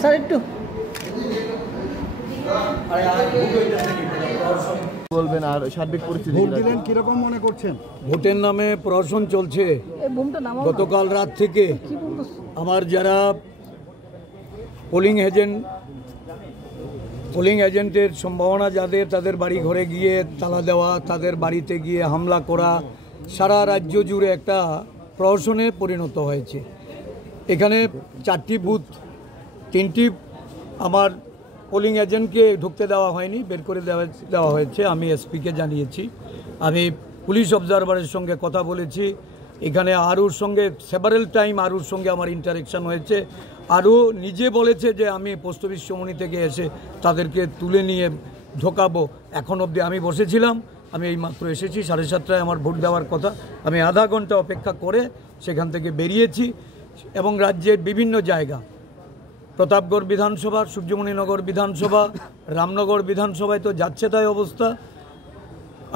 Sir একটু বলবেন আর সার্বিক পরিস্থিতি ভোট দিলেন কিরকম মনে করছেন? ভোটের নামে প্রহসন চলছে। গতকাল রাত থেকে আমার যারা পোলিং এজেন্টের সম্ভাবনা যাদের, তাদের বাড়ি ঘরে গিয়ে তালা দেওয়া, তাদের বাড়িতে গিয়ে হামলা করা, সারা রাজ্য জুড়ে একটা প্রহসনে পরিণত হয়েছে। এখানে 4টি বুথ, 3টি আমার পোলিং এজেন্টকে ঢুকতে দেওয়া হয়নি, বের করে দেওয়া হয়েছে। আমি এসপিকে জানিয়েছি, আমি পুলিশ অবজারভারের সঙ্গে কথা বলেছি। এখানে আরুর সঙ্গে সেভারেল টাইম আরুর সঙ্গে আমার ইন্টারেকশন হয়েছে। আরও নিজে বলেছে যে আমি পোস্ট অফিস চৌমনি থেকে এসে তাদেরকে তুলে নিয়ে ঢোকাবো। এখন অবধি আমি বসেছিলাম, আমি এই মাত্র এসেছি, 7:30টায় আমার ভোট দেওয়ার কথা। আমি আধা ঘন্টা অপেক্ষা করে সেখান থেকে বেরিয়েছি এবং রাজ্যের বিভিন্ন জায়গা, প্রতাপগড় বিধানসভা, সূর্যমণিনগর বিধানসভা, রামনগর বিধানসভায় তো যাচ্ছে তাই অবস্থা।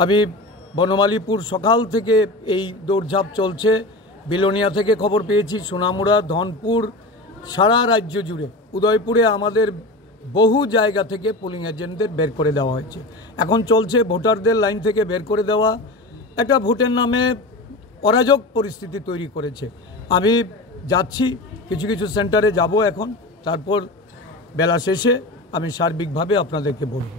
আমি বনমালীপুর সকাল থেকে এই দৌড়ঝাঁপ চলছে। বিলোনিয়া থেকে খবর পেয়েছি, সোনামুড়া, ধনপুর, সারা রাজ্য জুড়ে, উদয়পুরে আমাদের বহু জায়গা থেকে পোলিং এজেন্টদের বের করে দেওয়া হয়েছে। এখন চলছে ভোটারদের লাইন থেকে বের করে দেওয়া, একটা ভোটের নামে অরাজক পরিস্থিতি তৈরি করেছে। আমি যাচ্ছি, কিছু কিছু সেন্টারে যাব এখন, তারপর বেলা শেষে আমি সার্বিকভাবে আপনাদেরকে বলব।